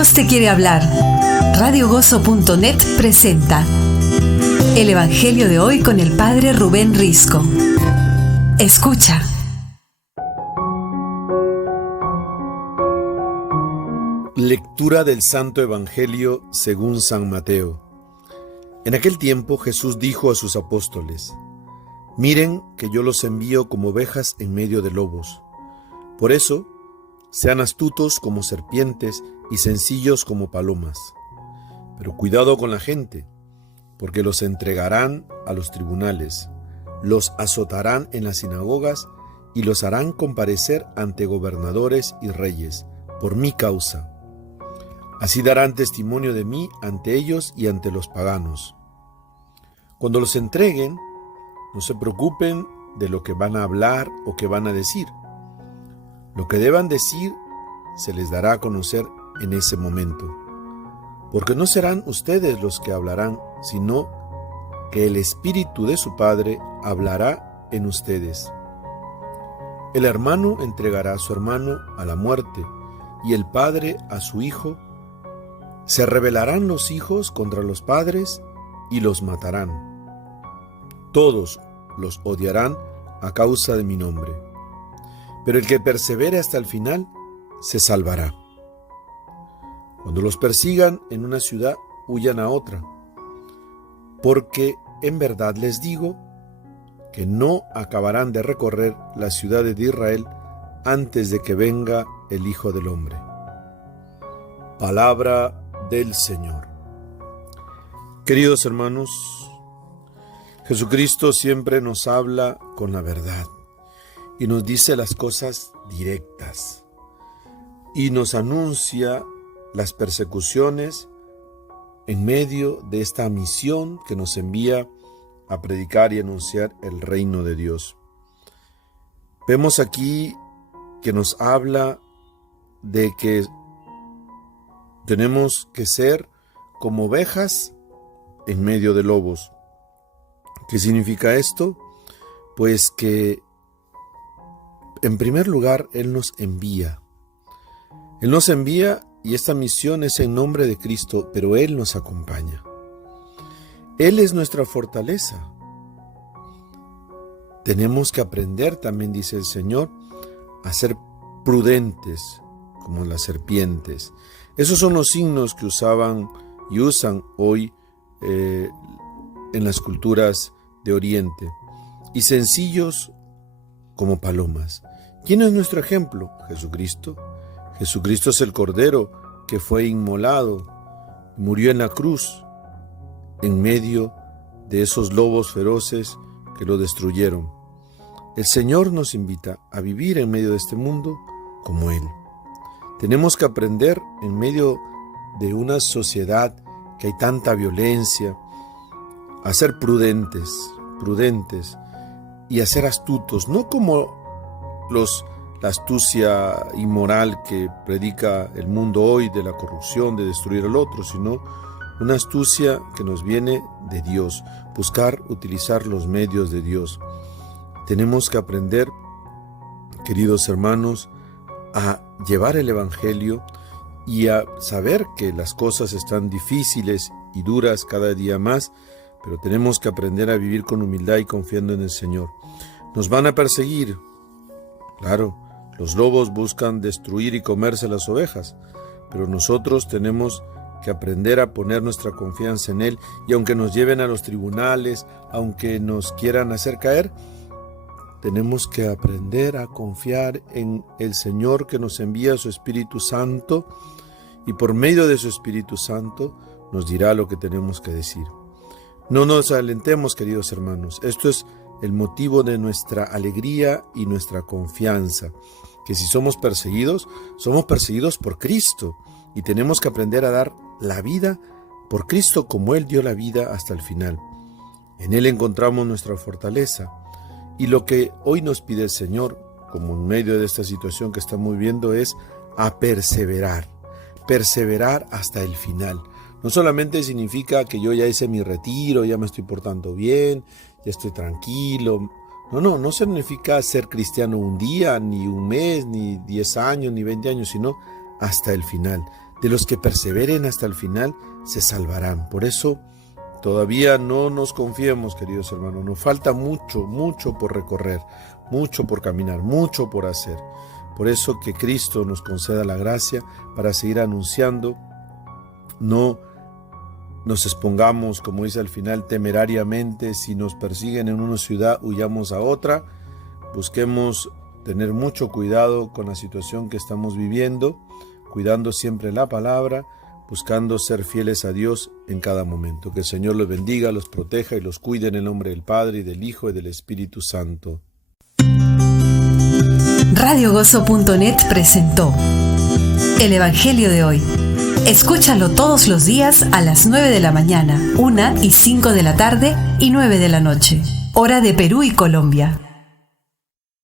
Dios te quiere hablar. Radiogozo.net presenta el Evangelio de hoy con el Padre Rubén Risco. Escucha. Lectura del Santo Evangelio según San Mateo. En aquel tiempo Jesús dijo a sus apóstoles: Miren que yo los envío como ovejas en medio de lobos. Por eso, sean astutos como serpientes y sencillos como palomas. Pero cuidado con la gente, porque los entregarán a los tribunales, los azotarán en las sinagogas y los harán comparecer ante gobernadores y reyes, por mi causa. Así darán testimonio de mí ante ellos y ante los paganos. Cuando los entreguen, no se preocupen de lo que van a hablar o que van a decir. Lo que deban decir se les dará a conocer en ese momento, porque no serán ustedes los que hablarán, sino que el Espíritu de su Padre hablará en ustedes. El hermano entregará a su hermano a la muerte, y el padre a su hijo. Se rebelarán los hijos contra los padres y los matarán. Todos los odiarán a causa de mi nombre, pero el que persevere hasta el final se salvará. Cuando los persigan en una ciudad, huyan a otra, porque en verdad les digo que no acabarán de recorrer las ciudades de Israel antes de que venga el Hijo del Hombre. Palabra del Señor. Queridos hermanos, Jesucristo siempre nos habla con la verdad y nos dice las cosas directas y nos anuncia las persecuciones en medio de esta misión que nos envía a predicar y anunciar el reino de Dios. Vemos aquí que nos habla de que tenemos que ser como ovejas en medio de lobos. ¿Qué significa esto? Pues que en primer lugar Él nos envía. Él nos envía y esta misión es en nombre de Cristo, pero Él nos acompaña. Él es nuestra fortaleza. Tenemos que aprender, también dice el Señor, a ser prudentes como las serpientes. Esos son los signos que usaban y usan hoy en las culturas de Oriente. Y sencillos como palomas. ¿Quién es nuestro ejemplo? Jesucristo. Jesucristo es el Cordero que fue inmolado, murió en la cruz, en medio de esos lobos feroces que lo destruyeron. El Señor nos invita a vivir en medio de este mundo como Él. Tenemos que aprender en medio de una sociedad que hay tanta violencia, a ser prudentes y a ser astutos, no como la astucia inmoral que predica el mundo hoy de la corrupción, de destruir al otro, sino una astucia que nos viene de Dios, buscar utilizar los medios de Dios. Tenemos que aprender, queridos hermanos, a llevar el Evangelio y a saber que las cosas están difíciles y duras cada día más, pero tenemos que aprender a vivir con humildad y confiando en el Señor. Nos van a perseguir, claro, los lobos buscan destruir y comerse las ovejas, pero nosotros tenemos que aprender a poner nuestra confianza en Él, y aunque nos lleven a los tribunales, aunque nos quieran hacer caer, tenemos que aprender a confiar en el Señor que nos envía su Espíritu Santo, y por medio de su Espíritu Santo nos dirá lo que tenemos que decir. No nos alentemos, queridos hermanos. Esto es el motivo de nuestra alegría y nuestra confianza, que si somos perseguidos por Cristo, y tenemos que aprender a dar la vida por Cristo como Él dio la vida hasta el final. En Él encontramos nuestra fortaleza, y lo que hoy nos pide el Señor, como en medio de esta situación que estamos viviendo, es a perseverar hasta el final. No solamente significa que yo ya hice mi retiro, ya me estoy portando bien, ya estoy tranquilo. No significa ser cristiano un día, ni un mes, ni 10 años, ni 20 años, sino hasta el final. de los que perseveren hasta el final se salvarán. Por eso todavía no nos confiemos, queridos hermanos, nos falta mucho, mucho por recorrer, mucho por caminar, mucho por hacer. Por eso que Cristo nos conceda la gracia para seguir anunciando. No nos expongamos, como dice al final, temerariamente. Si nos persiguen en una ciudad, huyamos a otra. Busquemos tener mucho cuidado con la situación que estamos viviendo, cuidando siempre la palabra, buscando ser fieles a Dios en cada momento. Que el Señor los bendiga, los proteja y los cuide en el nombre del Padre, y del Hijo, y del Espíritu Santo. RadioGozo.net presentó el Evangelio de hoy. Escúchalo todos los días a las 9 de la mañana, 1 y 5 de la tarde y 9 de la noche, hora de Perú y Colombia.